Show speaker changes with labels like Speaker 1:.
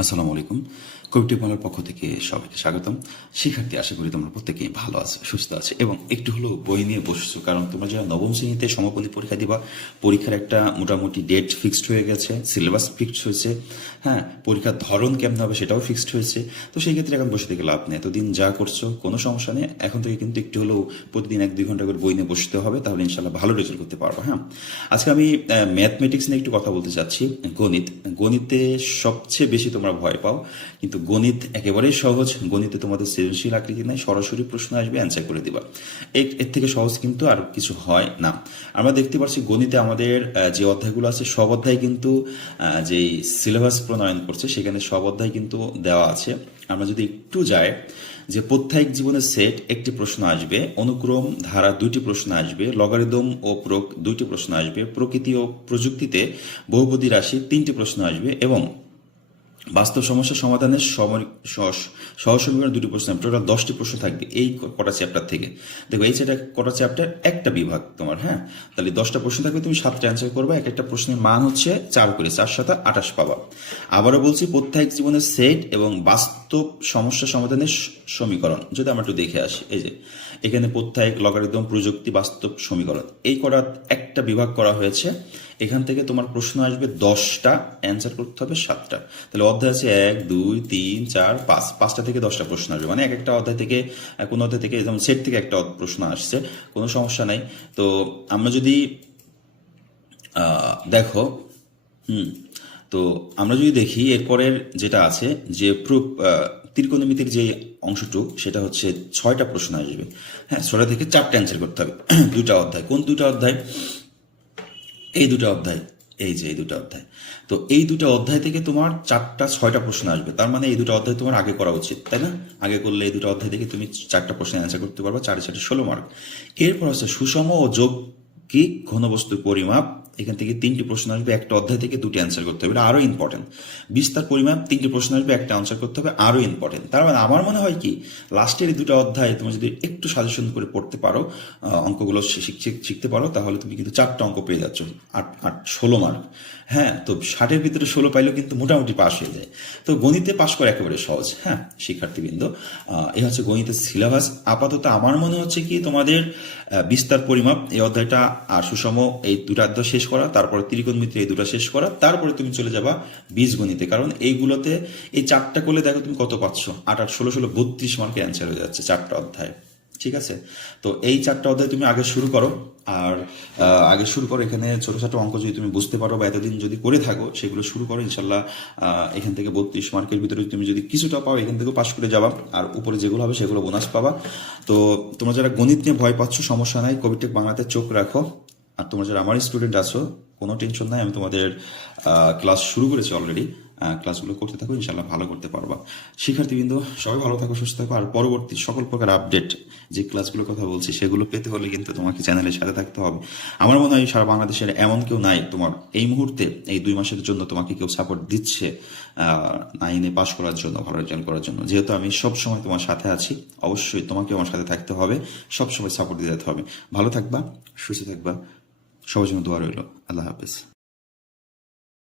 Speaker 1: আসসালামু আলাইকুম। কবিটি পালার পক্ষ থেকে সবাইকে স্বাগতম। শিক্ষার্থী, আশা করি তোমরা প্রত্যেকেই ভালো আছে, সুস্থ আছে এবং একটু হলেও বই নিয়ে বসেছো, কারণ তোমরা যারা নবম শ্রেণীতে সমাপনী পরীক্ষা দিবা, পরীক্ষার একটা মোটামুটি ডেট ফিক্সড হয়ে গেছে সিলেবাস ফিক্সড হয়েছে হ্যাঁ পরীক্ষার ধরন কেমন হবে সেটাও ফিক্সড হয়েছে। তো সেই ক্ষেত্রে এখন বসে থেকে লাভ নেই। এতদিন যা করছ, কোনো সমস্যা নেই। এখন থেকে কিন্তু একটু হলেও প্রতিদিন এক দুই ঘণ্টা করে বই নিয়ে বসতে হবে, তাহলে ইনশাল্লাহ ভালো রেজাল্ট করতে পারব হ্যাঁ। আজকে আমি ম্যাথমেটিক্স নিয়ে একটু কথা বলতে চাচ্ছি, গণিত। গণিতে সবচেয়ে বেশি তোমরা ভয় পাও। কিন্তু গণিত একেবারেই সহজ। গণিতে তোমাদের সৃজনশীল আকৃতি নাই। সরাসরি প্রশ্ন আসবে অ্যান্সার করে দিবা। এর থেকে সহজ কিন্তু আর কিছু হয় না। আমরা দেখতে পাচ্ছি গণিতে আমাদের যে অধ্যায়গুলো আছে, সব অধ্যায় কিন্তু যেই সিলেবাস প্রণয়ন করছে, সেখানে সব অধ্যায় কিন্তু দেওয়া আছে। আমরা যদি একটু যাই, যে প্রত্যায়িক জীবনের সেট একটি প্রশ্ন আসবে, অনুক্রম ধারা দুইটি প্রশ্ন আসবে লগারিদম ও প্রক দুইটি প্রশ্ন আসবে, প্রকৃতি ও প্রযুক্তিতে বহুপদী রাশি তিনটি প্রশ্ন আসবে এবং বাস্তব সমস্যা সমাধানের সহসমীকরণ দুটি প্রশ্ন, টোটাল দশটি প্রশ্ন থাকবে এই কটা চ্যাপ্টার থেকে। দেখো, এই সেটা কটা চ্যাপ্টার? একটা বিভাগ তোমার হ্যাঁ? তাহলে দশটা প্রশ্ন থাকবে, তুমি সাতটা অ্যান্সার করবে, এক একটা প্রশ্নের মান হচ্ছে চার করে, চার সাথে আঠাশ পাবা। আবারও বলছি প্রত্যায়িক জীবনের সেট এবং বাস্তব সমস্যা সমাধানের সমীকরণ। যদি আমরা একটু দেখে আসি, এই যে, এখানে প্রত্যায়িক লগারিদম প্রযুক্তি বাস্তব সমীকরণ। এই কটা, একটা বিভাগ করা হয়েছে। এখান থেকে তোমার প্রশ্ন আসবে দশটা অ্যান্সার করতে হবে সাতটা। তাহলে অধ্যায় আছে এক, দুই, তিন, চার, পাঁচ। পাঁচটা থেকে দশটা প্রশ্ন আসবে। মানে এক একটা অধ্যায় থেকে, কোনো অধ্যায় থেকে, যেমন সেট থেকে একটা প্রশ্ন আসছে, কোনো সমস্যা নাই। তো আমরা যদি দেখো, হুম, তো আমরা যদি দেখি, এরপরের যেটা আছে, যে প্রুফ ত্রিকোণমিতির যে অংশটুকু, সেটা হচ্ছে ছয়টা প্রশ্ন আসবে। হ্যাঁ ছয়টা থেকে চারটা অ্যান্সার করতে হবে। দুটা অধ্যায়। কোন দুটা অধ্যায়? এই দুটো অধ্যায়, এই যে এই দুটো অধ্যায়। তো এই দুটো অধ্যায় থেকে তোমার চারটা, ছয়টা প্রশ্ন আসবে। তার মানে এই দুটো অধ্যায় তোমার আগে করা উচিত, তাই না? আগে করলে এই দুটো অধ্যায় থেকে তুমি চারটা প্রশ্নের অ্যান্সার করতে পারবে, চারে চারটে ষোলো মার্ক এরপর হচ্ছে সুষম ও যৌগিক ঘনবস্তুর পরিমাপ এখান থেকে তিনটি প্রশ্ন আসবে, একটা অধ্যায় থেকে দুটি অ্যান্সার করতে হবে। এটা আরও ইম্পর্টেন্ট বিস্তার পরিমাপ, তিনটি প্রশ্ন আসবে, একটা অ্যান্সার করতে হবে আরও ইম্পর্টেন্ট তার মানে আমার মনে হয় কি লাস্টের এই দুটো অধ্যায় তুমি যদি একটু সাজেশন করে পড়তে পারো অঙ্কগুলো শিখতে পারো, তাহলে তুমি কিন্তু চারটা অঙ্ক পেয়ে যাচ্ছ, আট আট, ষোলো মার্ক হ্যাঁ তো ষাটের ভিতরে ষোলো পাইলেও কিন্তু মোটামুটি পাস হয়ে যায়। তো গণিতে পাস করা একেবারে সহজ হ্যাঁ শিক্ষার্থীবৃন্দ। এই হচ্ছে গণিতের সিলেবাস আপাতত আমার মনে হচ্ছে কি, তোমাদের বিস্তার পরিমাপ, এই অধ্যায়টা, আর সুষম এই দুটা অধ্যায় শেষ করা, তারপরে ত্রিকোণমিতি এই দুটা শেষ করা, তারপরে তুমি চলে যাবা বীজগণিতে। কারণ এইগুলোতে এই চারটা করলে দেখো তুমি কত পাচ্ছ? আট আট, ষোলো ষোলো, বত্রিশ মার্কের অ্যান্সার হয়ে যাচ্ছে চারটা অধ্যায়। ঠিক আছে? তো এই চারটা অধ্যায় তুমি আগে শুরু করো, আর আগে শুরু করো। এখানে ছোটো ছোটো অঙ্ক যদি তুমি বুঝতে পারো বা এতদিন যদি করে থাকো, সেগুলো শুরু করো, ইনশাল্লাহ এখান থেকে বত্রিশ মার্কের ভিতরে তুমি যদি কিছুটা পাও, এখান থেকে পাশ করে যাবা। আর উপরে যেগুলো হবে, সেগুলো বোনাস পাবা। তো তোমরা যারা গণিত নিয়ে ভয় পাচ্ছ, সমস্যা নাই কবিটেক বাংলাতে চোখ রাখো। আর তোমরা যারা আমার স্টুডেন্ট আছো, কোনো টেনশন নাই, আমি তোমাদের ক্লাস শুরু করেছি অলরেডি ক্লাসগুলো করতে থাকো ইনশাল্লাহ ভালো করতে পারবা। শিক্ষার্থীবৃন্দ, সবাই ভালো থাকো, সুস্থ থাকো। আর পরবর্তী সকল প্রকার আপডেট যে ক্লাসগুলোর কথা বলছি, সেগুলো পেতে হলে কিন্তু তোমাকে চ্যানেলের সাথে থাকতে হবে। আমার মনে হয় সারা বাংলাদেশের এমন কেউ নাই তোমার এই মুহূর্তে, এই দুই মাসের জন্য তোমাকে কেউ সাপোর্ট দিচ্ছে নাইনে পাশ করার জন্য, ভালো রেজাল্ট করার জন্য। যেহেতু আমি সব সময় তোমার সাথে আছি, অবশ্যই তোমাকে আমার সাথে থাকতে হবে সব সময় সাপোর্ট দিয়ে যেতে হবে। ভালো থাকবা, সুস্থ থাকবা, সবার জন্য দোয়া রইল। আল্লাহ হাফেজ।